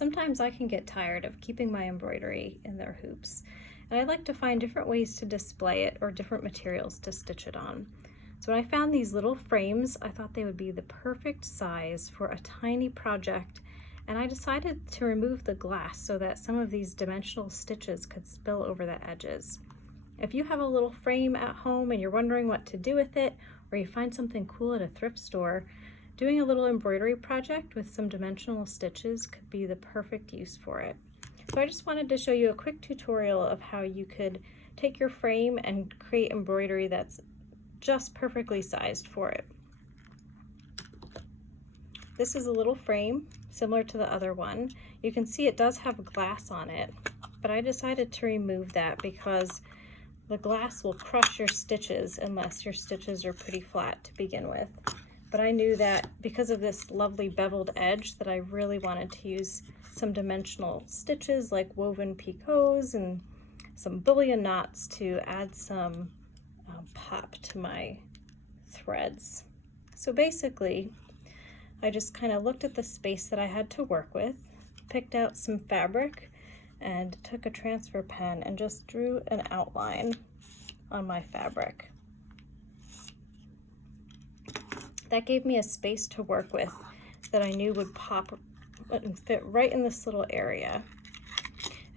Sometimes I can get tired of keeping my embroidery in their hoops, and I like to find different ways to display it or different materials to stitch it on. So when I found these little frames, I thought they would be the perfect size for a tiny project, and I decided to remove the glass so that some of these dimensional stitches could spill over the edges. If you have a little frame at home and you're wondering what to do with it, or you find something cool at a thrift store, doing a little embroidery project with some dimensional stitches could be the perfect use for it. So I just wanted to show you a quick tutorial of how you could take your frame and create embroidery that's just perfectly sized for it. This is a little frame similar to the other one. You can see it does have glass on it, but I decided to remove that because the glass will crush your stitches unless your stitches are pretty flat to begin with. But I knew that because of this lovely beveled edge that I really wanted to use some dimensional stitches like woven picots and some bullion knots to add some pop to my threads. So basically, I just kind of looked at the space that I had to work with, picked out some fabric, and took a transfer pen and just drew an outline on my fabric. That gave me a space to work with that I knew would pop and fit right in this little area.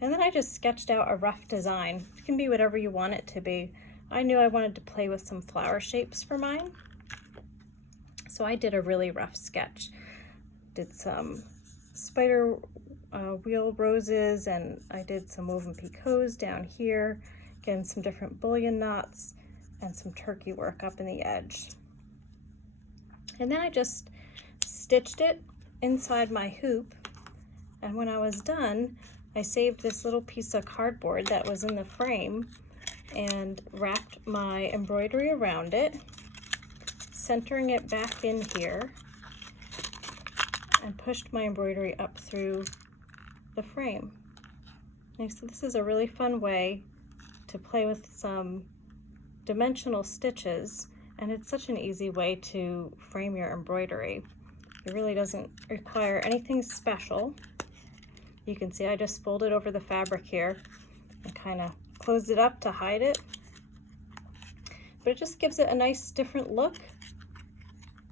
And then I just sketched out a rough design. It can be whatever you want it to be. I knew I wanted to play with some flower shapes for mine, so I did a really rough sketch. Did some spider wheel roses, and I did some woven picots down here, again some different bullion knots, and some turkey work up in the edge. And then I just stitched it inside my hoop, and when I was done, I saved this little piece of cardboard that was in the frame and wrapped my embroidery around it, centering it back in here, and pushed my embroidery up through the frame. And so this is a really fun way to play with some dimensional stitches, and it's such an easy way to frame your embroidery. It really doesn't require anything special. You can see I just folded over the fabric here and kind of closed it up to hide it, but it just gives it a nice different look,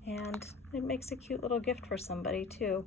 and it makes a cute little gift for somebody too.